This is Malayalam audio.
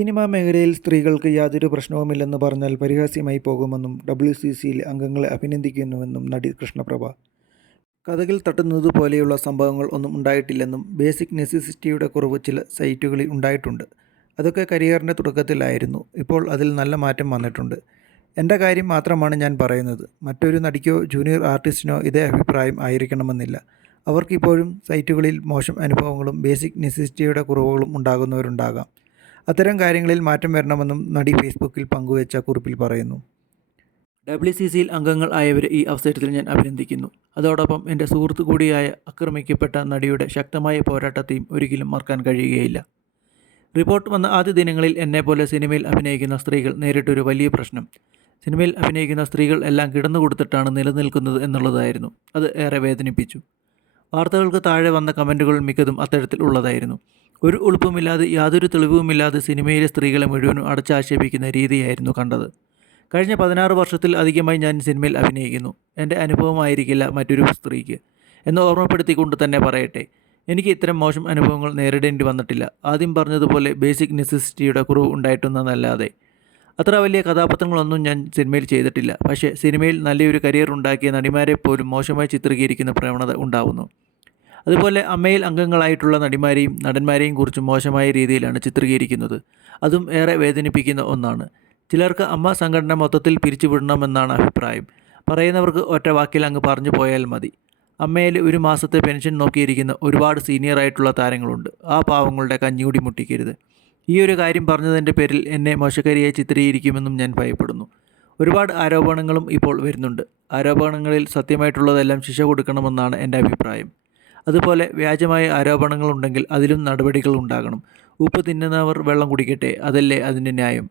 സിനിമാ മേഖലയിൽ സ്ത്രീകൾക്ക് യാതൊരു പ്രശ്നവുമില്ലെന്ന് പറഞ്ഞാൽ പരിഹാസ്യമായി പോകുമെന്നും ഡബ്ല്യു സി സിയിൽ അംഗങ്ങളെ അഭിനന്ദിക്കുന്നുവെന്നും നടി കൃഷ്ണപ്രഭ. കഥകിൽ തട്ടുന്നത് പോലെയുള്ള സംഭവങ്ങൾ ഒന്നും ഉണ്ടായിട്ടില്ലെന്നും ബേസിക് നെസസിറ്റിയുടെ കുറവ് ചില സൈറ്റുകളിൽ ഉണ്ടായിട്ടുണ്ട്. അതൊക്കെ കരിയറിന്റെ തുടക്കത്തിലായിരുന്നു. ഇപ്പോൾ അതിൽ നല്ല മാറ്റം വന്നിട്ടുണ്ട്. എന്റെ കാര്യം മാത്രമാണ് ഞാൻ പറയുന്നത്. മറ്റൊരു നടിക്കോ ജൂനിയർ ആർട്ടിസ്റ്റിനോ ഇതേ അഭിപ്രായം ആയിരിക്കണമെന്നില്ല. അവർക്കിപ്പോഴും സൈറ്റുകളിൽ മോശം അനുഭവങ്ങളും ബേസിക് നെസസിറ്റിയുടെ കുറവുകളും ഉണ്ടാകുന്നവരുണ്ടാകാം. അത്തരം കാര്യങ്ങളിൽ മാറ്റം വരണമെന്നും നടി ഫേസ്ബുക്കിൽ പങ്കുവച്ച കുറിപ്പിൽ പറയുന്നു. ഡബ്ല്യു സി സിയിൽ അംഗങ്ങൾ ആയവരെ ഈ അവസരത്തിൽ ഞാൻ അഭിനന്ദിക്കുന്നു. അതോടൊപ്പം എന്റെ സുഹൃത്തു കൂടിയായ ആക്രമിക്കപ്പെട്ട നടിയുടെ ശക്തമായ പോരാട്ടത്തെയും ഒരിക്കലും മറക്കാൻ കഴിയുകയില്ല. റിപ്പോർട്ട് വന്ന ആദ്യ ദിനങ്ങളിൽ എന്നെപ്പോലെ സിനിമയിൽ അഭിനയിക്കുന്ന സ്ത്രീകൾ നേരിട്ടൊരു വലിയ പ്രശ്നം. സിനിമയിൽ അഭിനയിക്കുന്ന സ്ത്രീകൾ എല്ലാം കിടന്നു കൊടുത്തിട്ടാണ് നിലനിൽക്കുന്നത് എന്നുള്ളതായിരുന്നു. അത് ഏറെ വേദനിപ്പിച്ചു. വാർത്തകൾക്ക് താഴെ വന്ന കമന്റുകൾ മിക്കതും അത്തരത്തിൽ ഉള്ളതായിരുന്നു. ഒരു ഉളുപ്പുമില്ലാതെ യാതൊരു തെളിവുമില്ലാതെ സിനിമയിലെ സ്ത്രീകളെ മുഴുവനും അടച്ചാക്ഷേപിക്കുന്ന രീതിയായിരുന്നു കണ്ടത്. കഴിഞ്ഞ പതിനാറ് വർഷത്തിൽ അധികമായി ഞാൻ സിനിമയിൽ അഭിനയിക്കുന്നു. എന്റെ അനുഭവമായിരിക്കില്ല മറ്റൊരു സ്ത്രീക്ക്. എന്ന് ഓർമ്മപ്പെടുത്തിക്കൊണ്ട് തന്നെ പറയട്ടെ എനിക്ക് ഇത്തരം മോശം അനുഭവങ്ങൾ നേരിടേണ്ടി വന്നിട്ടില്ല. ആദ്യം പറഞ്ഞതുപോലെ ബേസിക് നെസസിറ്റിയുടെ കുറവ് ഉണ്ടായിട്ടൊന്നല്ലാതെ അത്ര വലിയ കഥാപാത്രങ്ങളൊന്നും ഞാൻ സിനിമയിൽ ചെയ്തിട്ടില്ല. പക്ഷേ സിനിമയിൽ നല്ലൊരു കരിയർ ഉണ്ടാക്കിയ നടിമാരെ പോലും മോശമായി ചിത്രീകരിക്കുന്ന പ്രവണത ഉണ്ടാവുന്നു. അതുപോലെ അമ്മയിൽ അംഗങ്ങളായിട്ടുള്ള നടിമാരെയും നടന്മാരെയും കുറിച്ച് മോശമായ രീതിയിലാണ് ചിത്രീകരിക്കുന്നത്. അതും ഏറെ വേദനിപ്പിക്കുന്ന ഒന്നാണ്. ചിലർക്ക് അമ്മ സംഘടന മൊത്തത്തിൽ പിരിച്ചുവിടണമെന്നാണ് അഭിപ്രായം. പറയുന്നവർക്ക് ഒറ്റ വാക്കിൽ അങ്ങ് പറഞ്ഞു പോയാൽ മതി. അമ്മയിൽ ഒരു മാസത്തെ പെൻഷൻ നോക്കിയിരിക്കുന്ന ഒരുപാട് സീനിയർ ആയിട്ടുള്ള താരങ്ങളുണ്ട്. ആ പാവങ്ങളുടെ കഞ്ഞികൂടി മുട്ടിക്കരുത്. ഈ ഒരു കാര്യം പറഞ്ഞതിന്റെ പേരിൽ എന്നെ മോശക്കാരിയായി ചിത്രീകരിക്കുമെന്നും ഞാൻ ഭയപ്പെടുന്നു. ഒരുപാട് ആരോപണങ്ങളും ഇപ്പോൾ വരുന്നുണ്ട്. ആരോപണങ്ങളിൽ സത്യമായിട്ടുള്ളതെല്ലാം ശിക്ഷ കൊടുക്കണമെന്നാണ് എന്റെ അഭിപ്രായം. അതുപോലെ വ്യാജമായ ആരോപണങ്ങളുണ്ടെങ്കിൽ അതിലും നടപടികൾ ഉണ്ടാകണം. ഉപ്പ് തിന്നുന്നവർ വെള്ളം കുടിക്കട്ടെ അതല്ലേ അതിന്റെ ന്യായം?